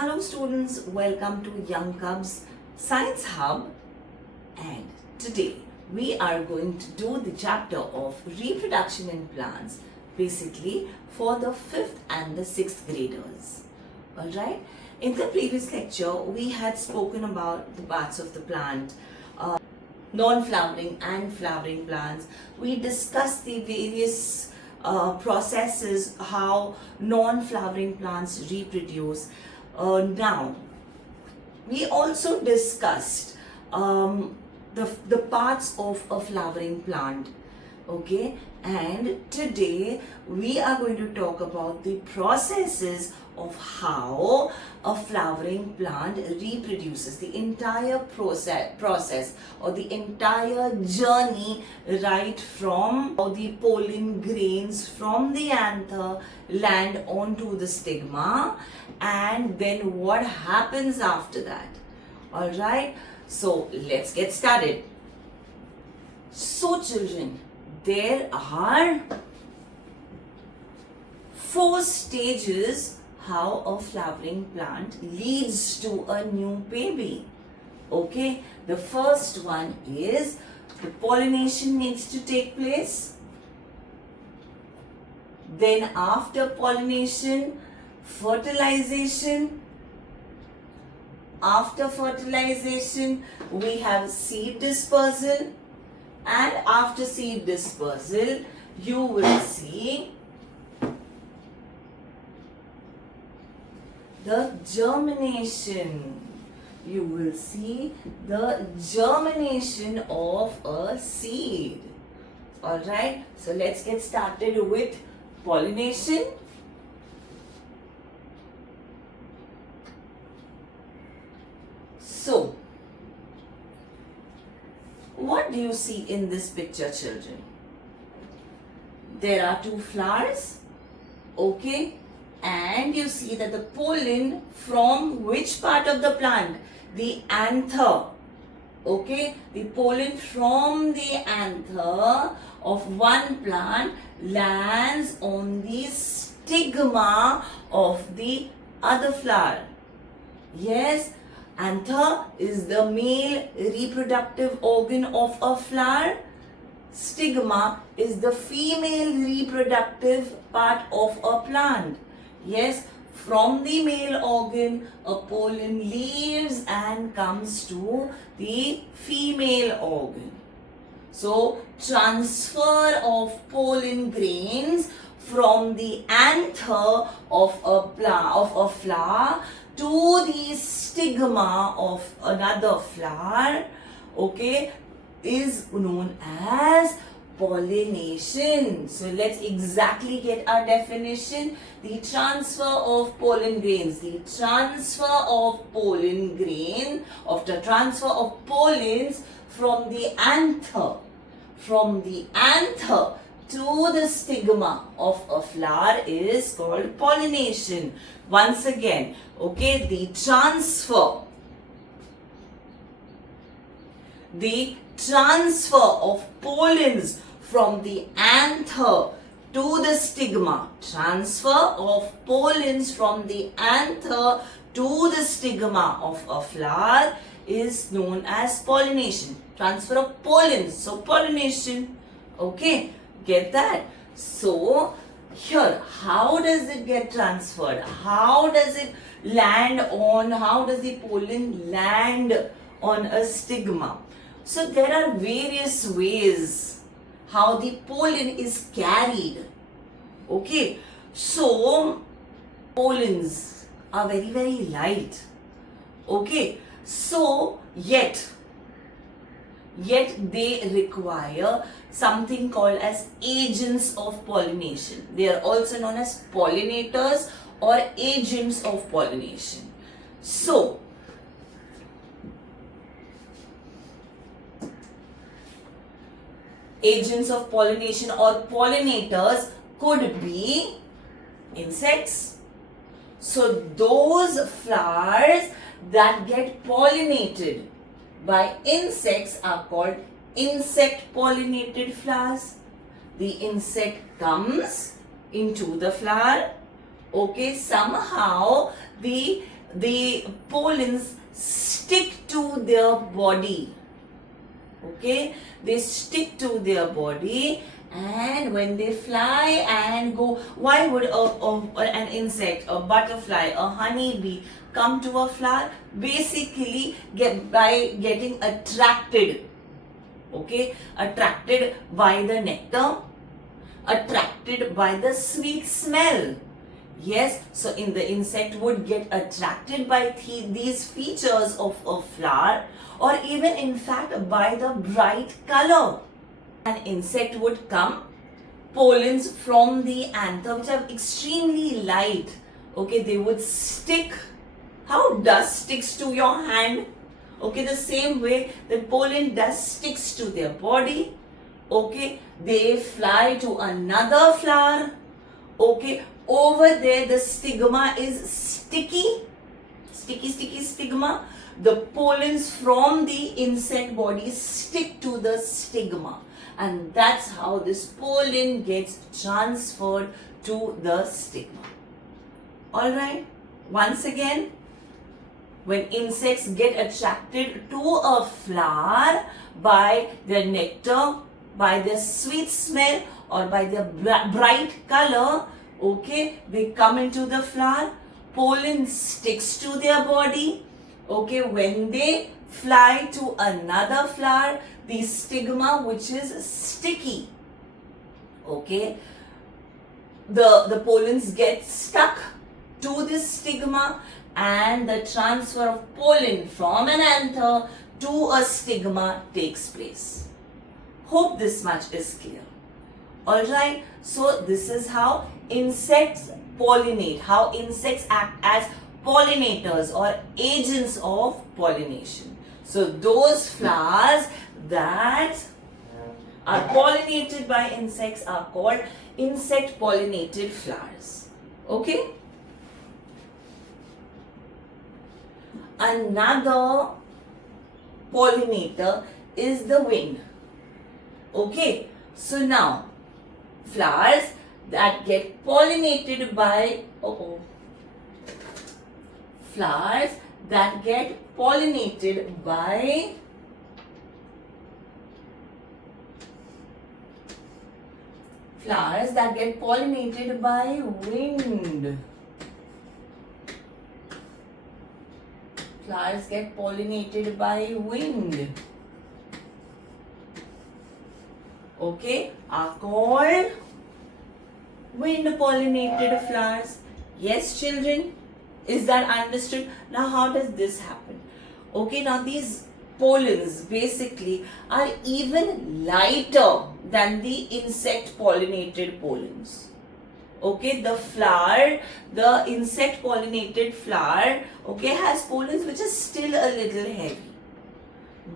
Hello students, welcome to Young Cubs Science Hub, and today we are going to do the chapter of reproduction in plants, basically for the 5th and the 6th graders. Alright, in the previous lecture we had spoken about the parts of the plant, non-flowering and flowering plants. We discussed the various processes how non-flowering plants reproduce. Now, we also discussed the parts of a flowering plant, okay? And today we are going to talk about the processes of how a flowering plant reproduces, the entire process or the entire journey, right from how the pollen grains from the anther land onto the stigma, and then what happens after that. All right, so let's get started. So children, there are 4 stages how a flowering plant leads to a new baby. Okay, the first one is the pollination needs to take place. Then after pollination, fertilization. After fertilization, we have seed dispersal, and after seed dispersal, you will see the germination. You will see the germination of a seed. Alright, so let's get started with pollination. So, what do you see in this picture, children? There are 2 flowers, okay? And you see that the pollen from which part of the plant? The anther. Okay, the pollen from the anther of one plant lands on the stigma of the other flower. Yes, anther is the male reproductive organ of a flower. Stigma is the female reproductive part of a plant. Yes, from the male organ, a pollen leaves and comes to the female organ. So, transfer of pollen grains from the anther of a flower to the stigma of another flower, okay, is known as pollination. So let's exactly get our definition. The transfer of pollen grains, the transfer of pollen grain, of the transfer of pollens from the anther to the stigma of a flower is called pollination. Once again, okay, the transfer of pollens from the anther to the stigma. Transfer of pollens from the anther to the stigma of a flower is known as pollination. Transfer of pollens, so pollination. Okay, get that? So, here, how does it get transferred? How does it land on, how does the pollen land on a stigma? So there are various ways how the pollen is carried. Okay, so pollens are very, very light. Okay, so yet they require something called as agents of pollination. They are also known as pollinators or agents of pollination. So, agents of pollination or pollinators could be insects. So those flowers that get pollinated by insects are called insect pollinated flowers. The insect comes into the flower, okay, somehow the the pollens stick to their body. Okay, they stick to their body, and when they fly and go, why would an insect, a butterfly, a honeybee come to a flower? Basically, by getting attracted. Okay, attracted by the nectar, attracted by the sweet smell. Yes, so the insect would get attracted by these features of a flower, or even in fact by the bright color. An insect would come, pollens from the anther, which are extremely light. Okay, they would stick. How dust sticks to your hand? Okay, the same way that pollen dust sticks to their body. Okay, they fly to another flower. Okay, over there the stigma is sticky. Sticky stigma. The pollens from the insect body stick to the stigma. And that's how this pollen gets transferred to the stigma. Alright, once again, when insects get attracted to a flower by their nectar, by their sweet smell, or by their bright color, okay, they come into the flower, pollen sticks to their body. Okay, when they fly to another flower, the stigma, which is sticky, okay, the pollens get stuck to this stigma, and the transfer of pollen from an anther to a stigma takes place. Hope this much is clear. Alright, so this is how insects pollinate, how insects act as pollinators or agents of pollination. So those flowers that are pollinated by insects are called insect pollinated flowers. Okay? Another pollinator is the wind. Okay, so now flowers that get pollinated by flowers that get pollinated by wind. Flowers get pollinated by wind. Okay, are called wind pollinated flowers. Yes, children, is that understood? Now, how does this happen? Okay, now these pollens basically are even lighter than the insect pollinated pollens. Okay, the insect pollinated flower, okay, has pollens which is still a little heavy.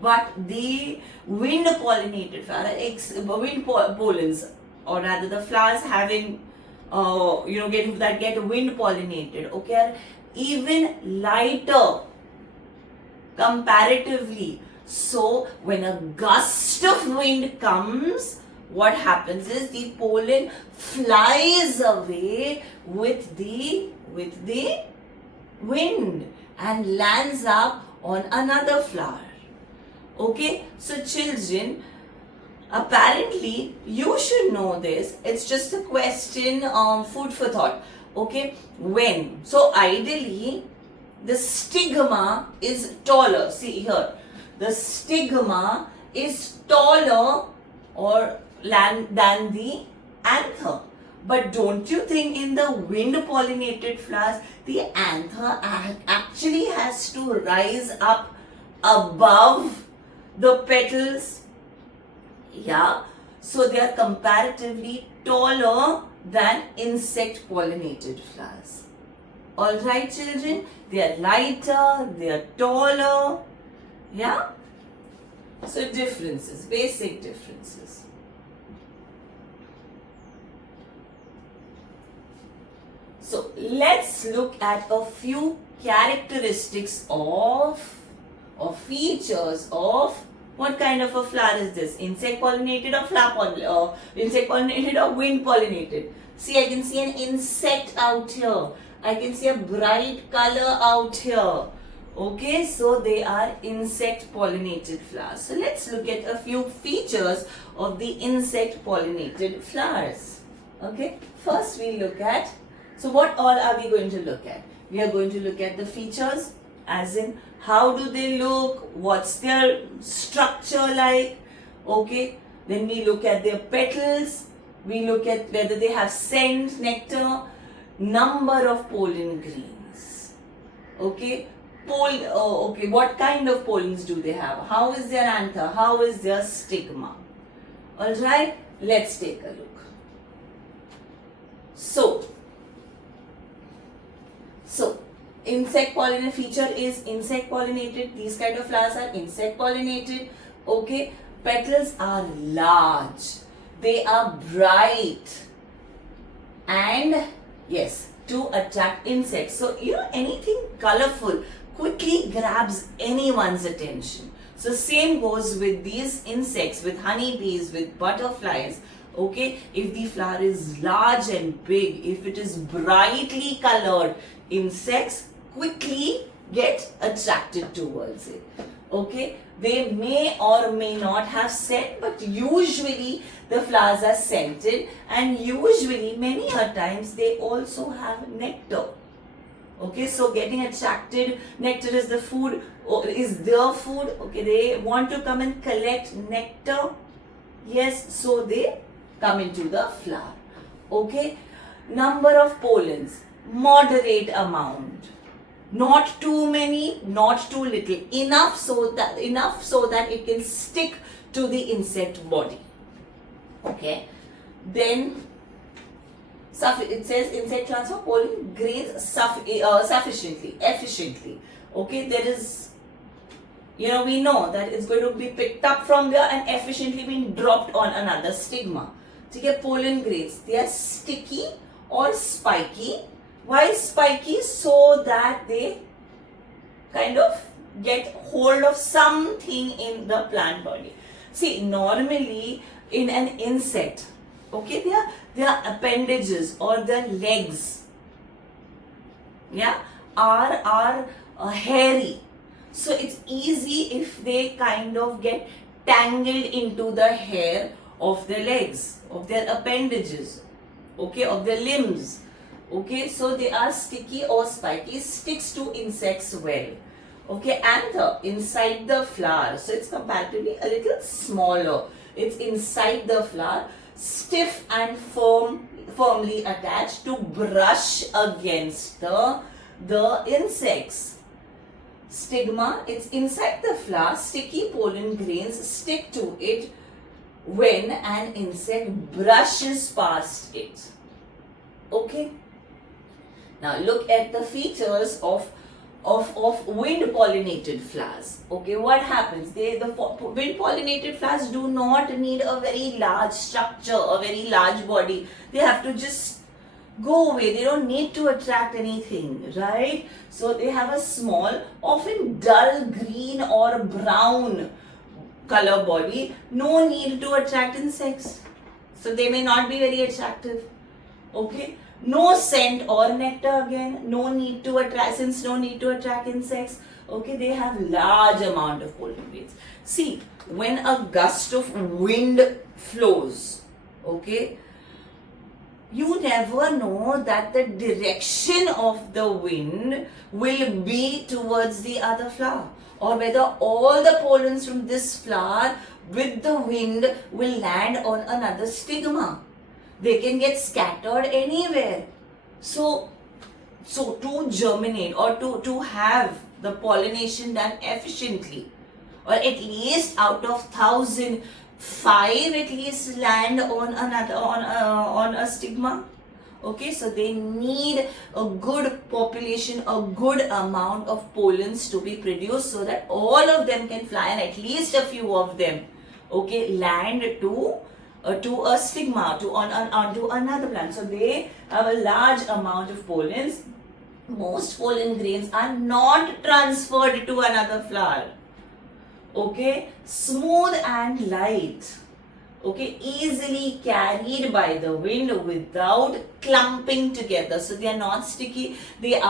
But the wind pollinated flower, pollens, or rather the flowers having, that get wind pollinated, okay, are even lighter comparatively. So when a gust of wind comes, what happens is the pollen flies away with the wind and lands up on another flower. Okay, so children, apparently you should know this. It's just a question, food for thought. Okay, when? So ideally, the stigma is taller. See here, the stigma is taller than the anther. But don't you think in the wind pollinated flowers, the anther actually has to rise up above the petals? Yeah, so they are comparatively taller than insect pollinated flowers. Alright, children, they are lighter, they are taller. Yeah, so differences, basic differences. So let's look at a few characteristics or features of what kind of a flower is this? Insect pollinated or insect pollinated or wind pollinated? See, I can see an insect out here. I can see a bright color out here. Okay, so they are insect pollinated flowers. So let's look at a few features of the insect pollinated flowers. Okay, first we look at, so what all are we going to look at? We are going to look at the features, as in how do they look, what's their structure like. Okay, then we look at their petals, we look at whether they have scent, nectar, number of pollen grains. Okay, what kind of pollens do they have? How is their anther? How is their stigma? Alright, let's take a look. So insect pollinated feature is insect pollinated. These kind of flowers are insect pollinated. Okay, petals are large. They are bright. And yes, to attract insects. So, anything colorful quickly grabs anyone's attention. So, same goes with these insects, with honeybees, with butterflies. Okay, if the flower is large and big, if it is brightly colored, insects quickly get attracted towards it. Okay, they may or may not have scent, but usually the flowers are scented, and usually many a times they also have nectar. Okay, so getting attracted, nectar is the food, or is their food. Okay, they want to come and collect nectar. Yes, so they come into the flower. Okay, number of pollens, moderate amount. Not too many, not too little. Enough so that it can stick to the insect body. Okay. Then it says insect transfer pollen grains efficiently. Okay. There is, we know that it's going to be picked up from there and efficiently being dropped on another stigma. Okay. Pollen grains, they are sticky or spiky. Why spiky? So that they kind of get hold of something in the plant body. See, normally in an insect, okay, their appendages or their legs, yeah, are hairy. So it's easy if they kind of get tangled into the hair of their legs, of their appendages, okay, of their limbs. Okay, so they are sticky or spiky, sticks to insects well. Okay, anther inside the flower, so it's comparatively a little smaller. It's inside the flower, stiff and firmly attached to brush against the insects. Stigma, it's inside the flower, sticky pollen grains stick to it when an insect brushes past it. Okay. Now look at the features of wind pollinated flowers. Okay, what happens? The wind pollinated flowers do not need a very large structure, a very large body. They have to just go away. They don't need to attract anything, right? So they have a small, often dull green or brown color body. No need to attract insects. So they may not be very attractive. Okay. No scent or nectar again, no need to attract insects. Okay, they have large amount of pollen grains. See, when a gust of wind flows, okay, you never know that the direction of the wind will be towards the other flower, or whether all the pollens from this flower with the wind will land on another stigma. They can get scattered anywhere. So to germinate or to have the pollination done efficiently, or at least out of 1,000, 5 at least land on a stigma. Okay, so they need a good population, a good amount of pollens to be produced so that all of them can fly, and at least a few of them, okay, land to a stigma, onto another plant. So they have a large amount of pollens. Most pollen grains are not transferred to another flower. Okay, smooth and light. okay, easily carried by the wind without clumping together. So they are not sticky, they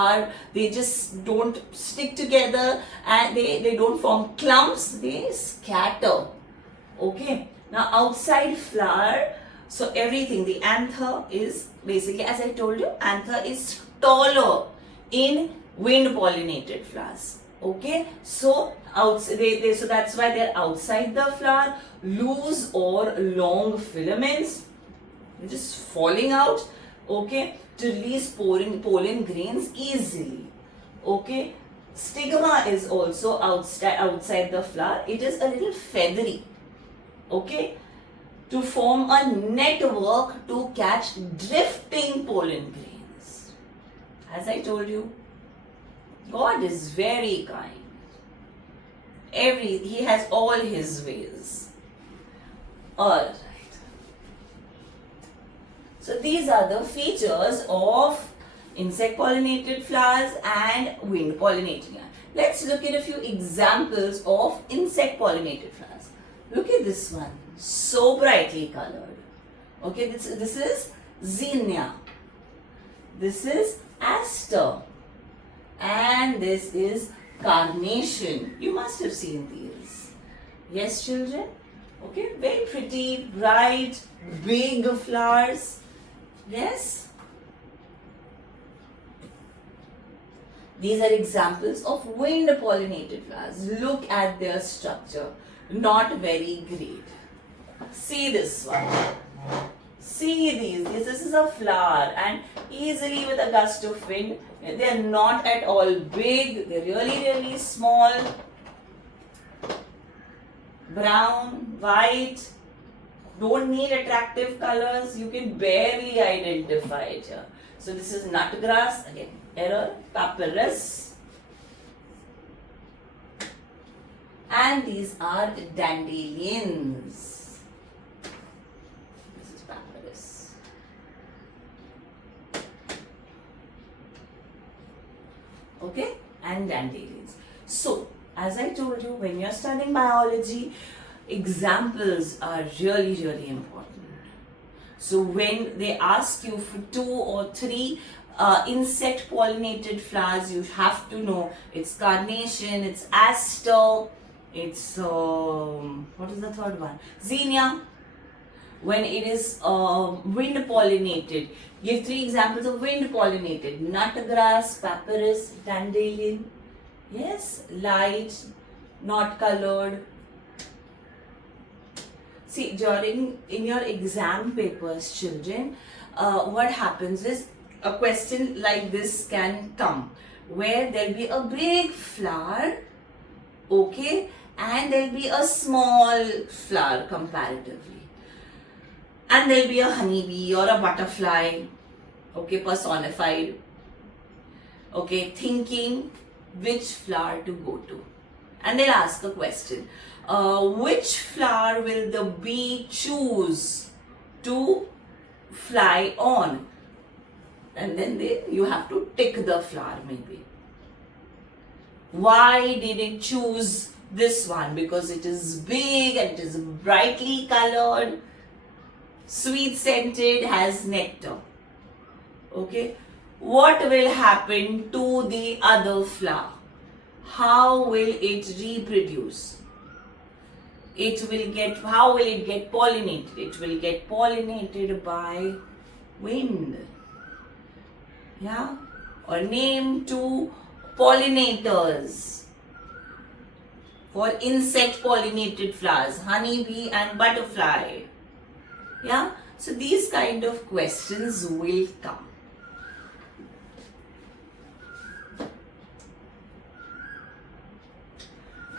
just don't stick together, and they don't form clumps, they scatter. Okay, now outside flower, so everything, the anther is basically, as I told you, anther is taller in wind pollinated flowers. Okay, so so that's why they're outside the flower, loose or long filaments, they're just falling out, okay, to release pollen grains easily. Okay, stigma is also outside the flower, it is a little feathery, okay, to form a network to catch drifting pollen grains. As I told you, God is very kind. He has all his ways. Alright. So these are the features of insect pollinated flowers and wind pollinated. Let's look at a few examples of insect pollinated flowers. Look at this one, so brightly colored. Okay, this is zinnia. This is aster. And this is carnation. You must have seen these. Yes, children? Okay, very pretty, bright, big flowers. Yes? These are examples of wind pollinated flowers. Look at their structure. Not very great. See this one. See these. This is a flower, and easily with a gust of wind, they are not at all big. They're really small. Brown, white. Don't need attractive colors. You can barely identify it here. So this is nutgrass. Again, error. Papyrus. And these are dandelions. Okay, and dandelions. So, as I told you, when you're studying biology, examples are really important. So, when they ask you for 2 or 3 insect pollinated flowers, you have to know it's carnation, it's aster, it's what is the third one? Zinnia. When it is wind pollinated, give 3 examples of wind pollinated: nutgrass, papyrus, dandelion. Yes, light, not colored. See, in your exam papers, children, what happens is a question like this can come, where there'll be a big flower, okay, and there'll be a small flower comparatively. And there'll be a honeybee or a butterfly, okay, personified, okay, thinking which flower to go to. And they'll ask a question, which flower will the bee choose to fly on? And then you have to tick the flower maybe. Why did it choose this one? Because it is big and it is brightly colored, sweet scented, has nectar. Okay, what will happen to the other flower? How will it reproduce? How will it get pollinated? It will get pollinated by wind. Yeah, or name 2 pollinators for insect pollinated flowers: honeybee and butterfly. Yeah, so these kind of questions will come.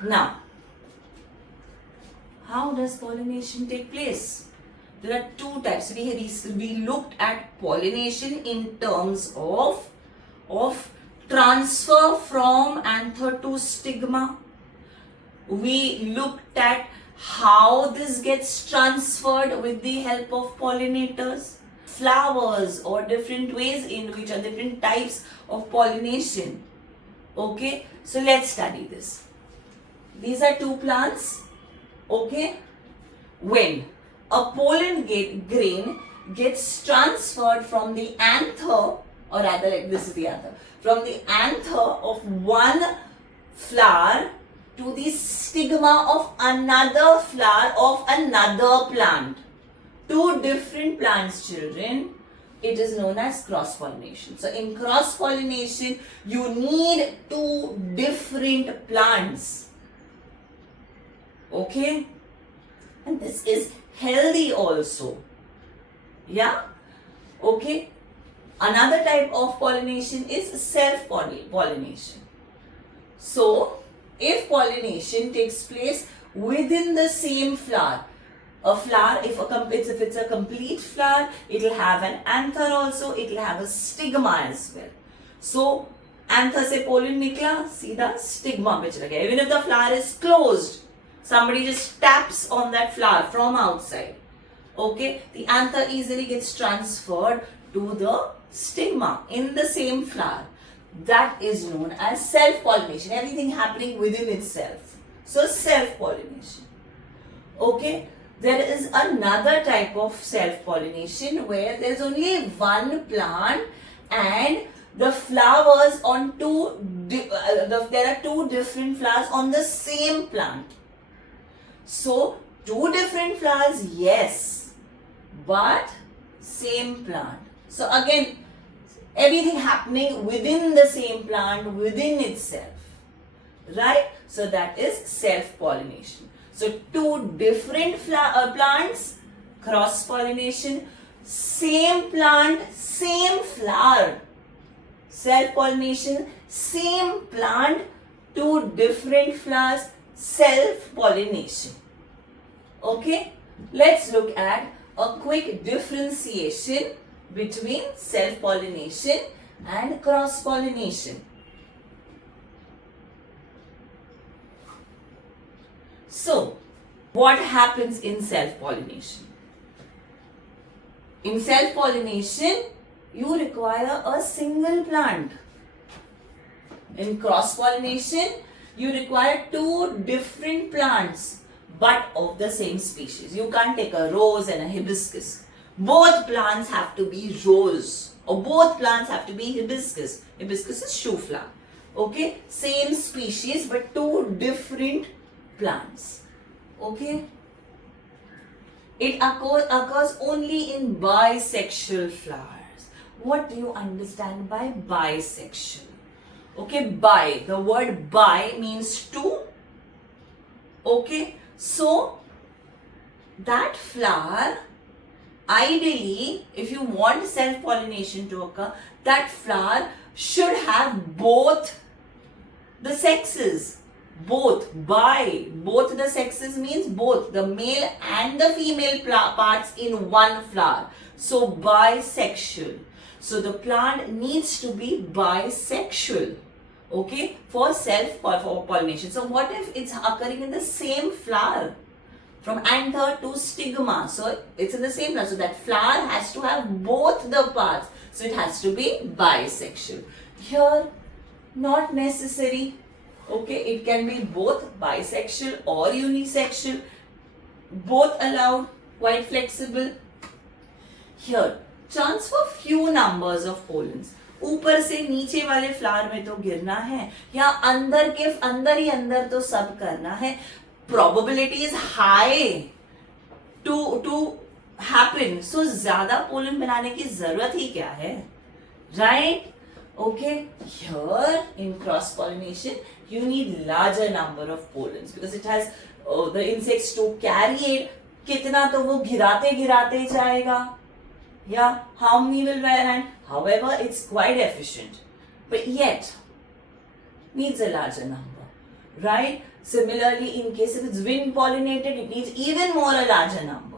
Now, how does pollination take place? There are 2 types. We looked at pollination in terms of transfer from anther to stigma. We looked at how this gets transferred with the help of pollinators, flowers, or different ways in which are different types of pollination. Okay, so let's study this. These are 2 plants. Okay, when a pollen grain gets transferred from the anther, or rather, like this is the anther, from the anther of one flower to the stigma of another flower of another plant. Two different plants, children. It is known as cross-pollination. So in cross-pollination, you need two different plants. Okay? And this is healthy also. Yeah? Okay? Another type of pollination is self-pollination. So, if pollination takes place within the same flower, a flower, if it's a complete flower, it will have an anther also, it will have a stigma as well. So, anther se pollen nikla, सीधा stigma पे चला गया. Even if the flower is closed, somebody just taps on that flower from outside. Okay, the anther easily gets transferred to the stigma in the same flower. That is known as self-pollination. Everything happening within itself. So self-pollination. Okay. There is another type of self-pollination where there is only one plant and the flowers on there are two different flowers on the same plant. So two different flowers, yes, but same plant. So again, everything happening within the same plant, within itself, right? So that is self-pollination. So two different plants, cross-pollination, same plant, same flower. Self-pollination, same plant, two different flowers, self-pollination. Okay, let's look at a quick differentiation between self-pollination and cross-pollination. So, what happens in self-pollination? In self-pollination, you require a single plant. In cross-pollination, you require two different plants, but of the same species. You can't take a rose and a hibiscus. Both plants have to be rose, or both plants have to be hibiscus. Hibiscus is shoe flower. Okay, same species, but two different plants. Okay, it occurs only in bisexual flowers. What do you understand by bisexual? Okay, the word bi means two. Okay, so that flower, ideally, if you want self-pollination to occur, that flower should have both the sexes. Both the sexes means both the male and the female parts in one flower. So bisexual. So the plant needs to be bisexual. Okay, for self-pollination. So what if it's occurring in the same flower? From anther to stigma. So it's in the same flower. So that flower has to have both the parts. So it has to be bisexual. Here, not necessary. Okay, it can be both bisexual or unisexual. Both allowed, quite flexible. Here, transfer few numbers of pollens. ऊपर से नीचे वाले flower में तो गिरना है या अंदर के अंदर ही अंदर तो सब करना है. Probability is high to happen. So ज्यादा पोलन बनाने की जरूरत ही क्या है, right? Okay, here in cross pollination you need larger number of pollens because it has the insects to carry it. कितना तो वो गिराते जाएगा. Yeah, how many will wear hand? However, it's quite efficient, but yet needs a larger number, right? Similarly, in case if it's wind pollinated, it needs even more a larger number.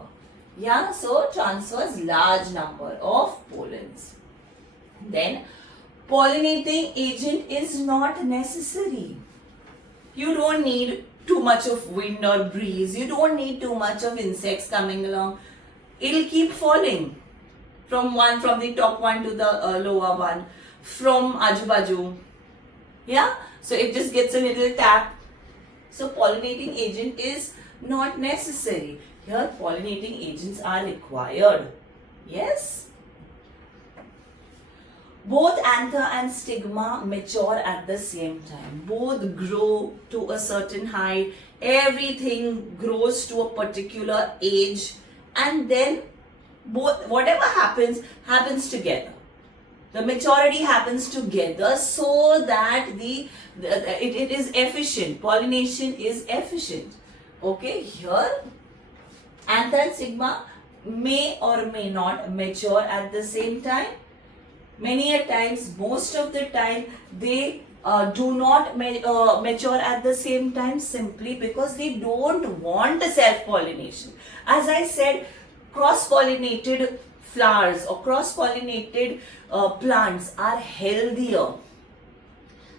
Yeah, so transfers large number of pollens. Then pollinating agent is not necessary. You don't need too much of wind or breeze. You don't need too much of insects coming along. It'll keep falling from the top one to the lower one, from ajubaju. Yeah, so it just gets a little tap. So pollinating agent is Not necessary. Here pollinating agents are required. Yes? Both anther and stigma mature at the same time. Both grow to a certain height. Everything grows to a particular age, and then both, whatever happens together. The maturity happens together so that it is efficient. Pollination is efficient. Okay, here anther and stigma may or may not mature at the same time. Many a times, most of the time, they do not mature at the same time simply because they don't want self-pollination. As I said, cross-pollinated flowers or cross-pollinated plants are healthier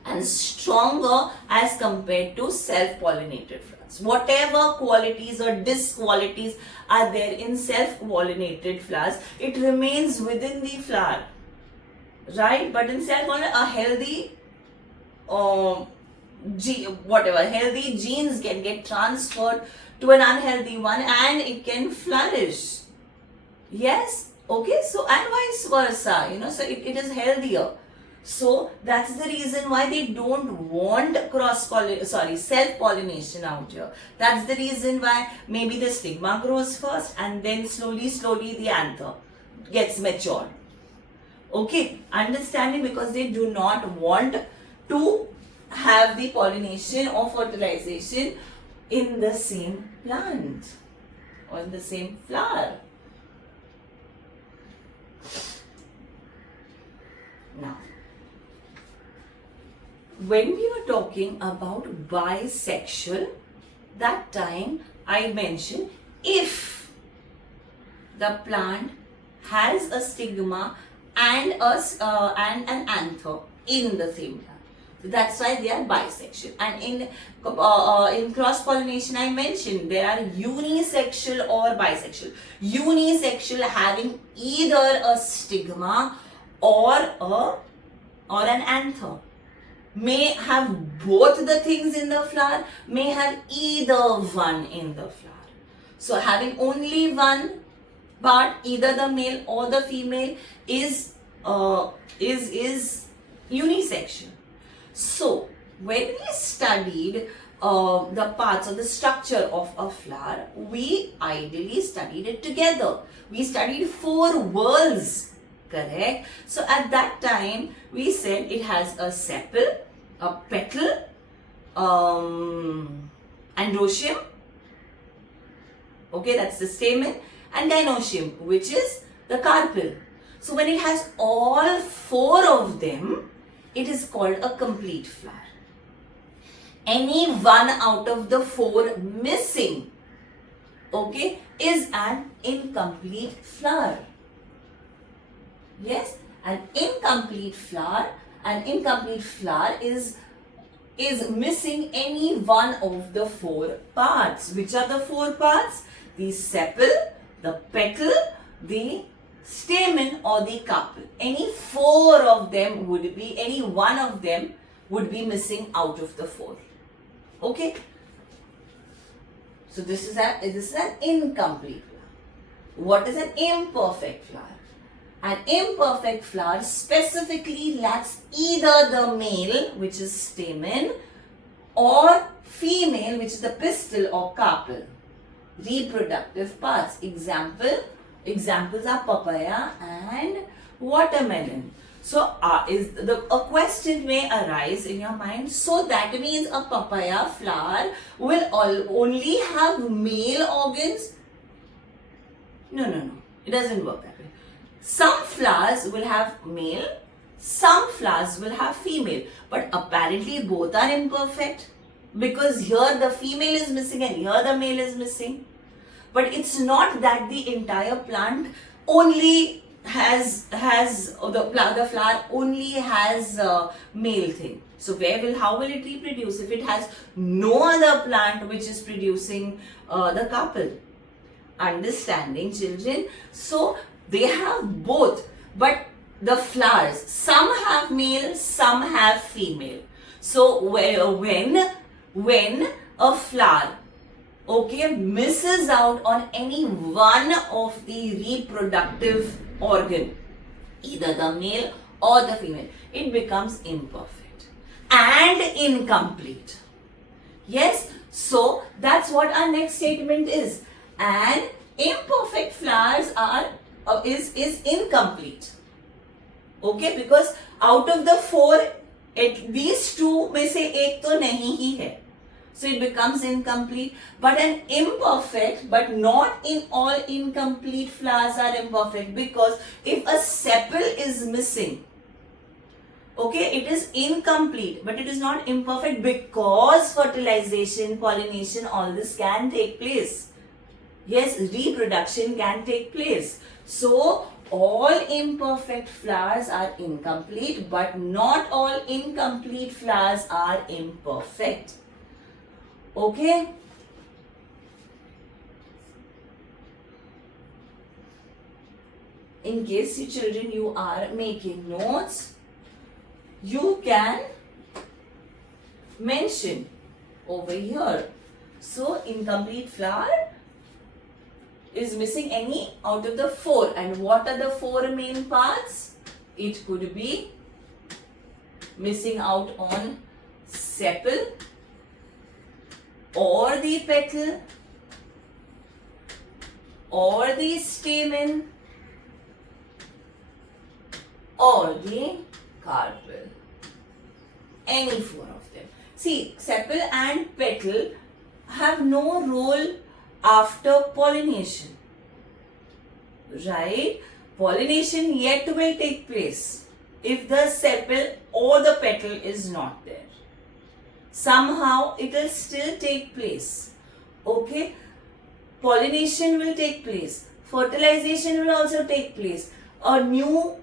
and stronger as compared to self-pollinated flowers. Whatever qualities or disqualities are there in self-pollinated flowers, it remains within the flower. Right, but in self-pollinated, a healthy, healthy genes can get transferred to an unhealthy one, and it can flourish. Yes, okay. So and vice versa, so it is healthier. So that's the reason why they don't want self-pollination out here. That's the reason why maybe the stigma grows first, and then slowly the anther gets matured. Okay, understanding, because they do not want to have the pollination or fertilization in the same plant or in the same flower. Now, when we were talking about bisexual, that time I mentioned if the plant has a stigma and an anther in the same plant. So that's why they are bisexual. And in cross pollination, I mentioned there are unisexual or bisexual. Unisexual having either a stigma or an anther. May have both the things in the flower, may have either one in the flower. So having only one part, either the male or the female, is unisexual. So when we studied the parts of the structure of a flower, we ideally studied it together. We studied 4 whorls, correct? So at that time we said it has a sepal, a petal, androecium, okay, that's the stamen, and gynoecium, which is the carpel. So when it has all 4 of them, it is called a complete flower. Any one out of the 4 missing, okay, is an incomplete flower. Yes, an incomplete flower is missing any one of the 4 parts. Which are the 4 parts? The sepal, the petal, the stamen or the carpel. Any 4 of them would be, any one of them would be missing out of the 4. Okay. So this is an incomplete flower. What is an imperfect flower? An imperfect flower specifically lacks either the male, which is stamen, or female, which is the pistil or carpel. Reproductive parts. Examples are papaya and watermelon. So a question may arise in your mind. So that means a papaya flower will only have male organs? No. It doesn't work that way. Some flowers will have male, some flowers will have female. But apparently both are imperfect, because here the female is missing and here the male is missing. But it's not that the entire plant only has the flower only has male thing. So how will it reproduce if it has no other plant which is producing the carpel? Understanding, children? So they have both, but the flowers, some have male, some have female. So when a flower okay, misses out on any one of the reproductive organ, either the male or the female, it becomes imperfect and incomplete. Yes, so that's what our next statement is. And imperfect flowers are is incomplete. Okay, because out of the 4, at least 2 में से एक तो नहीं ही है. So it becomes incomplete. But an imperfect, but not in all incomplete flowers are imperfect, because if a sepal is missing, okay, it is incomplete, but it is not imperfect, because fertilization, pollination, all this can take place. Yes, reproduction can take place. So all imperfect flowers are incomplete, but not all incomplete flowers are imperfect. Okay? In case you children, you are making notes, you can mention over here. So incomplete flower is missing any out of the 4. And what are the 4 main parts? It could be missing out on sepal, or the petal, or the stamen, or the carpel. Any 4 of them. See, sepal and petal have no role after pollination. Right? Pollination yet will take place if the sepal or the petal is not there. Somehow it will still take place. Okay? Pollination will take place. Fertilization will also take place. A new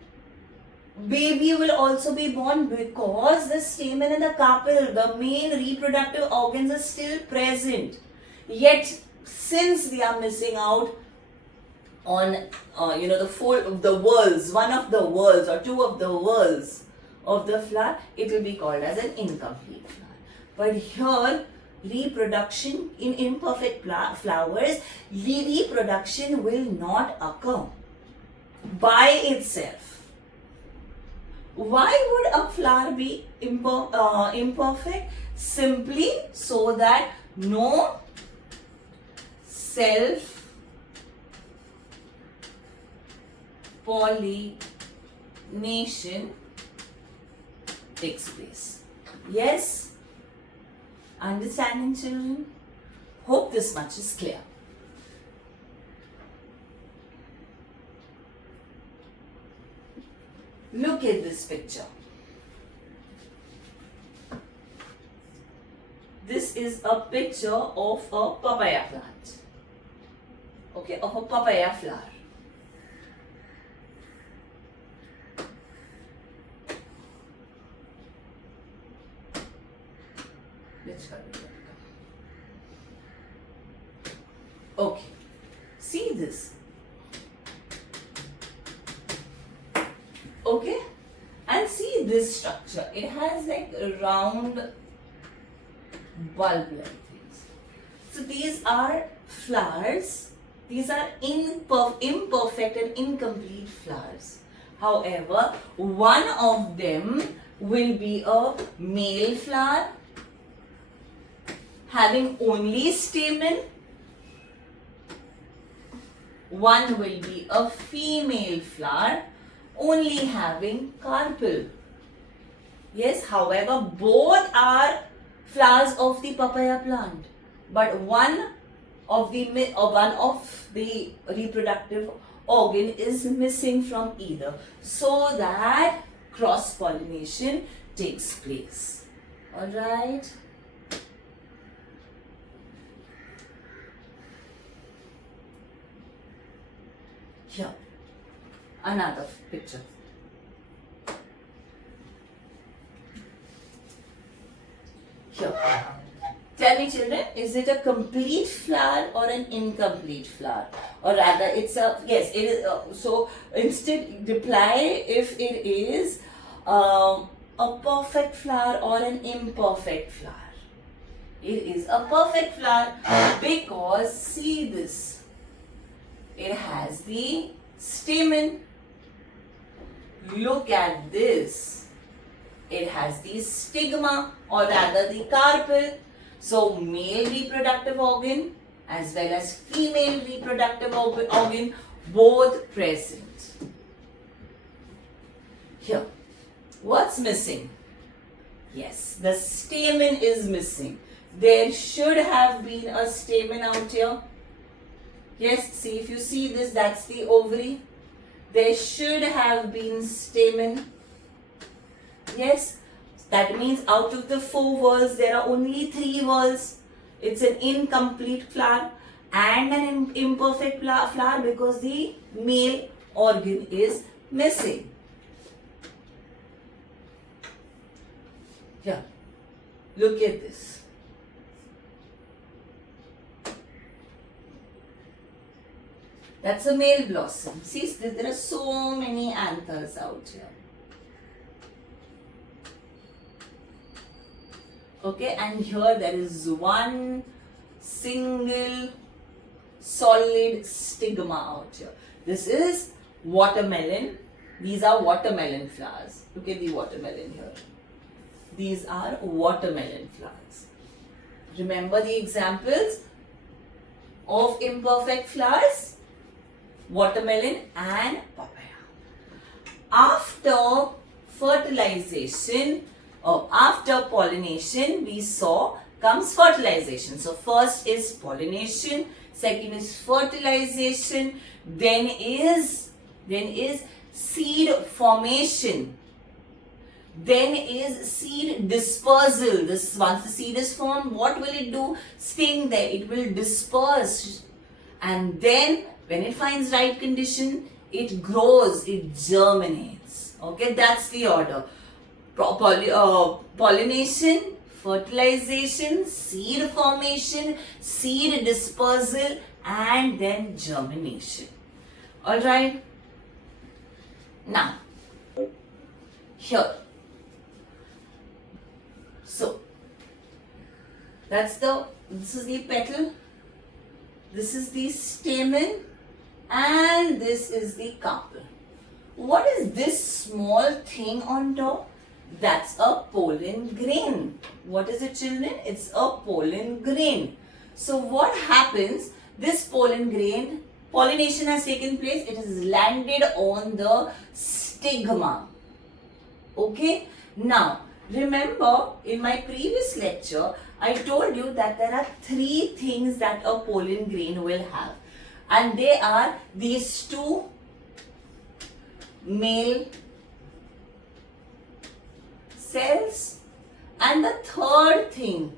baby will also be born, because the stamen and the carpel, the main reproductive organs, are still present. Yet, since we are missing out on the whorls, one of the whorls or 2 of the whorls of the flower, it will be called as an incomplete flower. But here, reproduction in imperfect flowers, reproduction will not occur by itself. Why would a flower be imperfect? Simply so that no self-pollination takes place. Yes? Understanding, children? Hope this much is clear. Look at this picture. This is a picture of a papaya plant. Okay, of a papaya flower. Okay, see this. Okay, and see this structure. It has like round bulb-like things. So these are flowers. These are imperfect and incomplete flowers. However, one of them will be a male flower having only stamen. One will be a female flower only having carpel. Yes, however, both are flowers of the papaya plant, but one of the reproductive organ is missing from either, so that cross pollination takes place. All right. Here, another picture. Here. Tell me, children, is it a complete flower or an incomplete flower? Or rather, it's a, yes, it is. So instead, reply if it is a perfect flower or an imperfect flower. It is a perfect flower because see this. It has the stamen. Look at this. It has the stigma or rather the carpel. So male reproductive organ as well as female reproductive organ both present. Here, what's missing? Yes, the stamen is missing. There should have been a stamen out here. Yes, see, if you see this, that's the ovary. There should have been stamen. Yes, that means out of the 4 whorls, there are only 3 whorls. It's an incomplete flower and an imperfect flower because the male organ is missing. Here, look at this. That's a male blossom. See, there are so many anthers out here. Okay, and here there is one single solid stigma out here. This is watermelon. These are watermelon flowers. Look at the watermelon here. These are watermelon flowers. Remember the examples of imperfect flowers? Watermelon and papaya. After fertilization or after pollination, we saw comes fertilization. So first is pollination, second is fertilization, then is seed formation, then is seed dispersal. This once the seed is formed, what will it do? Staying there, it will disperse, and then when it finds right condition, it grows, it germinates. Okay, that's the order. Pollination, fertilization, seed formation, seed dispersal, and then germination. Alright. Now, here. So, this is the petal, this is the stamen, and this is the carpel. What is this small thing on top? That's a pollen grain. What is it, children? It's a pollen grain. So what happens? This pollen grain, pollination has taken place. It has landed on the stigma. Okay. Now, remember in my previous lecture, I told you that there are 3 things that a pollen grain will have. And they are these 2 male cells, and the third thing,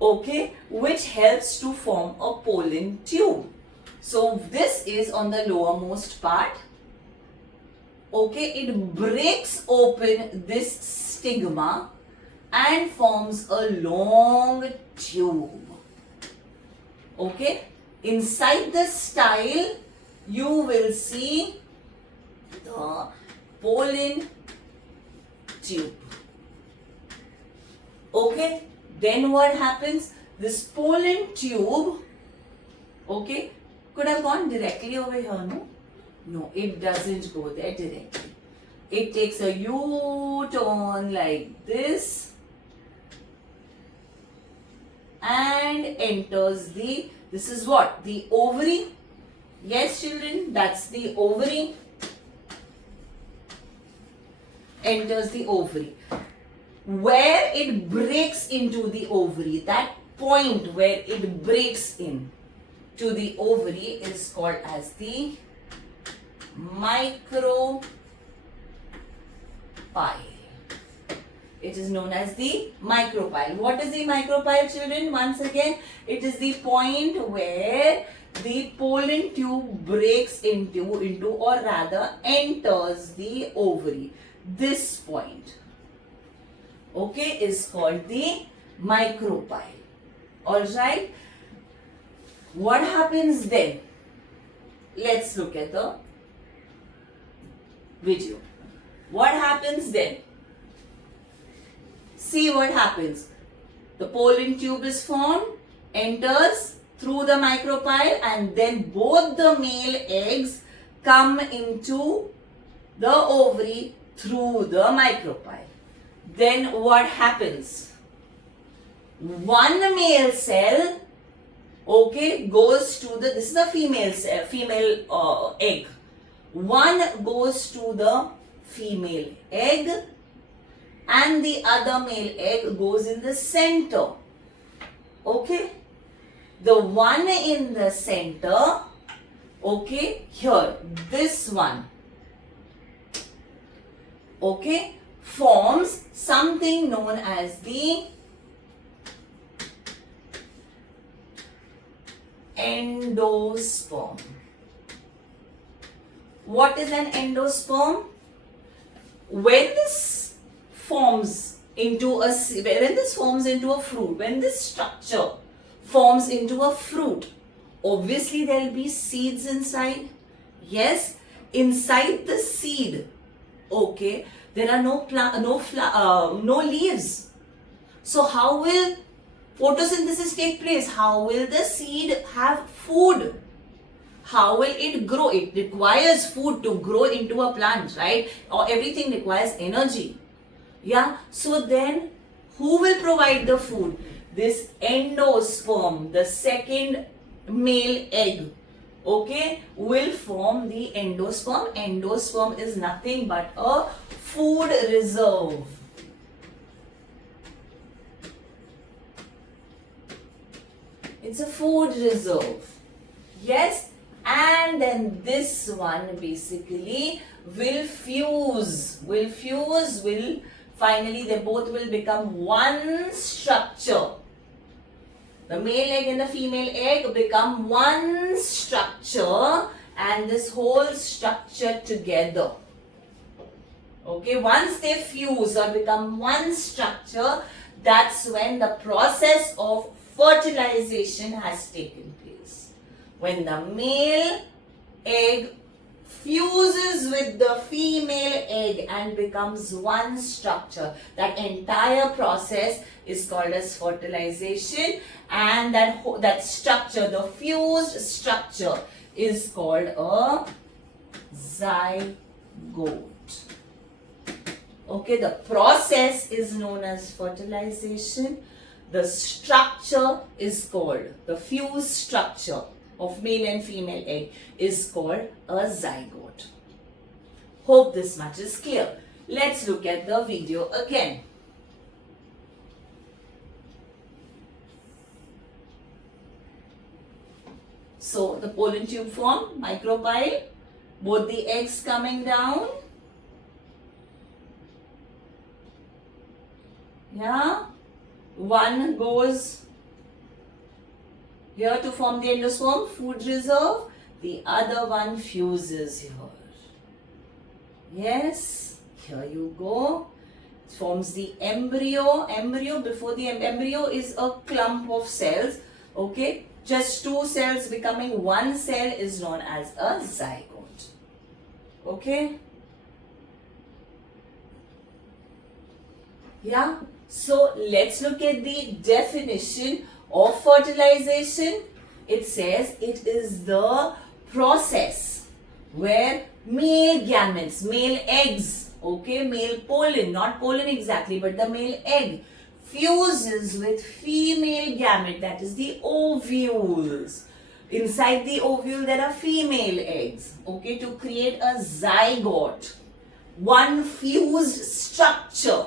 okay, which helps to form a pollen tube. So this is on the lowermost part. Okay, it breaks open this stigma and forms a long tube. Okay, inside the style you will see the pollen tube. Okay, then what happens? This pollen tube, okay, could have gone directly over here, no? No, it doesn't go there directly. It takes a U-turn like this and enters this is what? The ovary. Yes, children, that's the ovary. Enters the ovary. Where it breaks into the ovary, that point where it breaks in to the ovary is called as the micropyle. It is known as the micropyle. What is the micropyle, children? Once again, it is the point where the pollen tube breaks into or rather enters the ovary. This point, okay, is called the micropyle. Alright. What happens then? Let's look at the video. What happens then? See what happens. The pollen tube is formed, enters through the micropyle, and then both the male eggs come into the ovary through the micropyle. Then what happens? One male cell, okay, goes to the, this is a female egg. One goes to the female egg and the other male egg goes in the center. Okay? The one in the center, okay, here, this one, okay, forms something known as the endosperm. What is an endosperm? When this forms into a fruit, when this structure forms into a fruit, obviously there will be seeds inside. Yes, inside the seed, okay, there are no leaves. So how will photosynthesis take place? How will the seed have food? How will it grow? It requires food to grow into a plant, right? Or everything requires energy. Yeah, so then who will provide the food? This endosperm, the second male egg, okay, will form the endosperm. Endosperm is nothing but a food reserve. It's a food reserve. Yes, and then this one basically will fuse. Finally they both will become one structure. The male egg and the female egg become one structure, and this whole structure together. Okay, once they fuse or become one structure, that's when the process of fertilization has taken place. When the male egg fuses with the female egg and becomes one structure, that entire process is called as fertilization, and that structure, the fused structure, is called a zygote. Okay, the process is known as fertilization. The structure is called, the fused structure of male and female egg is called a zygote. Hope this much is clear. Let's look at the video again. So the pollen tube form, micropyle, both the eggs coming down. Yeah, one goes here to form the endosperm, food reserve. The other one fuses here. Yes, here you go. It forms the embryo. Before the embryo is a clump of cells. Okay, just two cells becoming one cell is known as a zygote. Okay. Yeah. So let's look at the definition of fertilization. It says it is the process where male gametes, male eggs, okay, male pollen, not pollen exactly, but the male egg fuses with female gamete, that is the ovules. Inside the ovule there are female eggs, okay, to create a zygote. One fused structure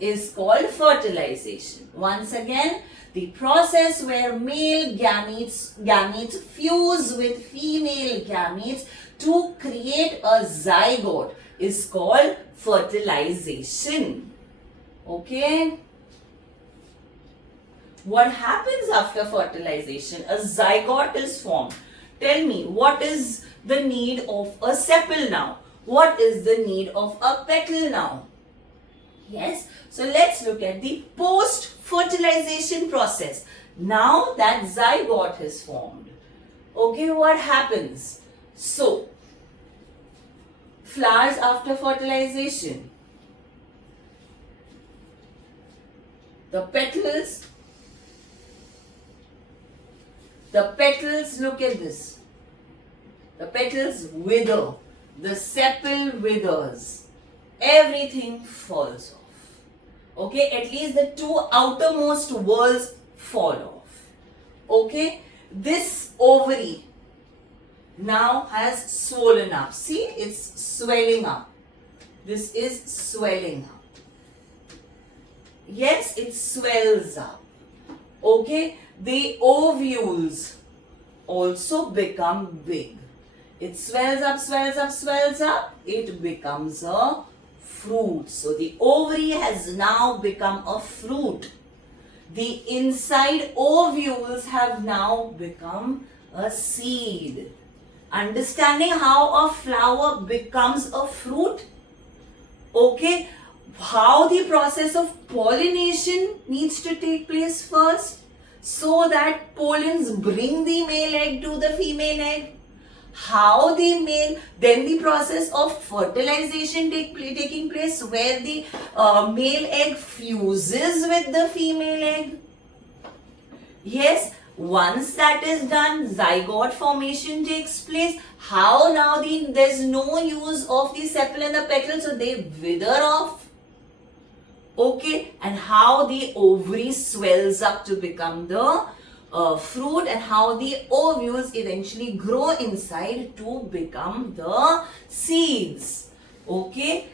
is called fertilization. Once again, the process where male gametes fuse with female gametes to create a zygote is called fertilization. Okay? What happens after fertilization? A zygote is formed. Tell me, what is the need of a sepal now? What is the need of a petal now? Yes, so let's look at the post-fertilization process. Now that zygote is formed. Okay, what happens? So, flowers after fertilization. The petals, look at this. The petals wither. The sepal withers. Everything falls off. Okay, at least the two outermost whorls fall off. Okay, this ovary now has swollen up. See, it's swelling up. This is swelling up. Yes, it swells up. Okay, the ovules also become big. It swells up, swells up, swells up. It becomes a fruit. So the ovary has now become a fruit. The inside ovules have now become a seed. Understanding how a flower becomes a fruit? Okay, how the process of pollination needs to take place first, so that pollens bring the male egg to the female egg. How the male, then the process of fertilization taking place, where the male egg fuses with the female egg. Yes, once that is done, zygote formation takes place. How now there's no use of the sepal and the petal, so they wither off. Okay, and how the ovary swells up to become the fruit, and how the ovules eventually grow inside to become the seeds. Okay,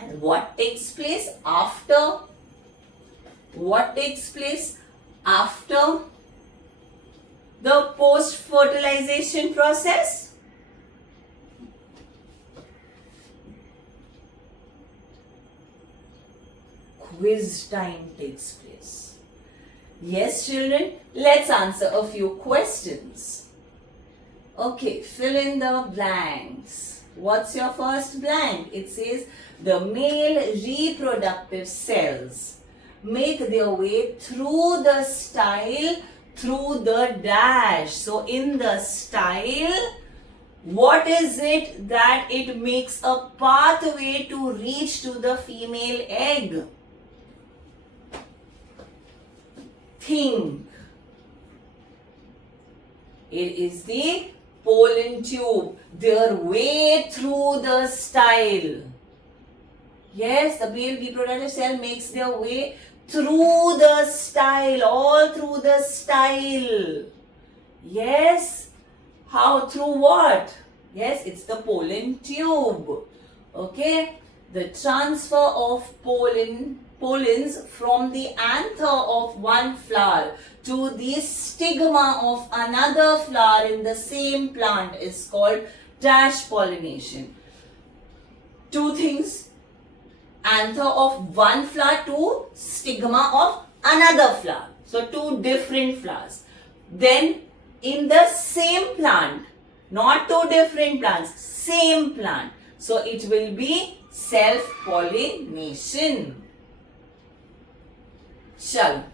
and what takes place after? What takes place after the post-fertilization process? Quiz time takes place. Yes, children, let's answer a few questions. Okay, fill in the blanks. What's your first blank? It says the male reproductive cells make their way through the style through the dash. So in the style, what is it that it makes a pathway to reach to the female egg? Think. It is the pollen tube, their way through the style. Yes, the male reproductive cell makes their way through the style, all through the style. Yes, how, through what? Yes, it's the pollen tube. Okay, the transfer of pollens from the anther of one flower to the stigma of another flower in the same plant is called dash pollination. Two things, anther of one flower to stigma of another flower. So two different flowers. Then in the same plant, not two different plants, same plant. So it will be self-pollination. Shall.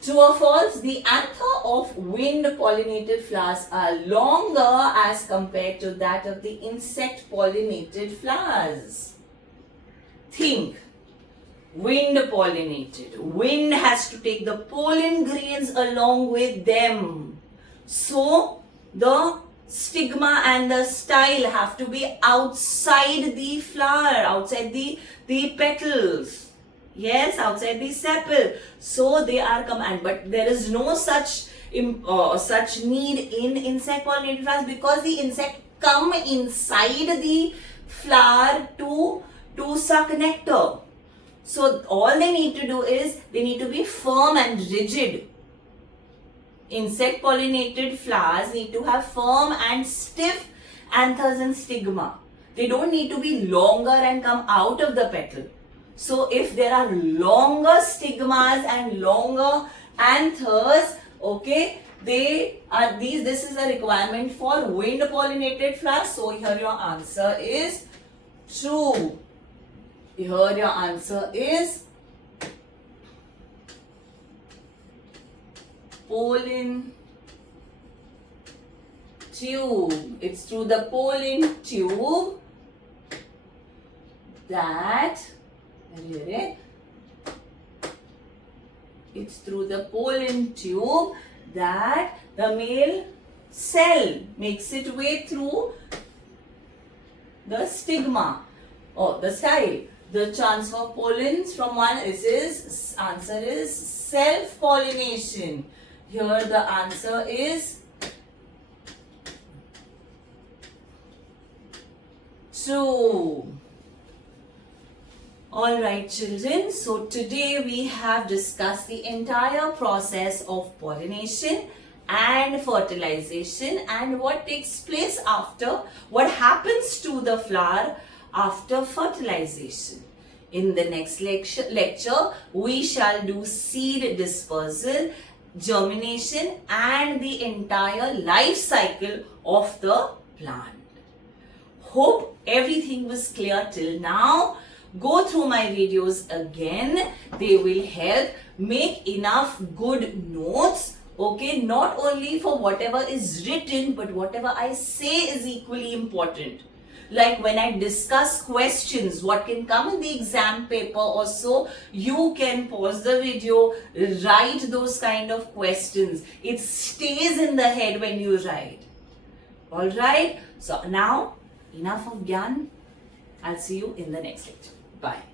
True or false? The anther of wind-pollinated flowers are longer as compared to that of the insect-pollinated flowers. Think. Wind-pollinated. Wind has to take the pollen grains along with them. So, the stigma and the style have to be outside the flower, outside the petals. Yes, outside the sepal. So they are command, but there is no such need in insect pollinated flowers, because the insect come inside the flower to suck nectar. So all they need to do is they need to be firm and rigid. Insect pollinated flowers need to have firm and stiff anthers and stigma. They don't need to be longer and come out of the petal. So if there are longer stigmas and longer anthers, okay, this is a requirement for wind pollinated flowers. So here your answer is true. Here your answer is pollen tube. It's through the pollen tube that It's through the pollen tube that the male cell makes its way through the stigma or the style. The transfer of pollens from one answer is self-pollination. Here the answer is true. Alright children, so today we have discussed the entire process of pollination and fertilization and what takes place after, what happens to the flower after fertilization. In the next lecture, we shall do seed dispersal, germination and the entire life cycle of the plant. Hope everything was clear till now. Go through my videos again. They will help. Make enough good notes. Okay, not only for whatever is written, but whatever I say is equally important. Like when I discuss questions, what can come in the exam paper or so, you can pause the video, write those kind of questions. It stays in the head when you write. Alright, so now enough of Gyan. I'll see you in the next lecture. Bye.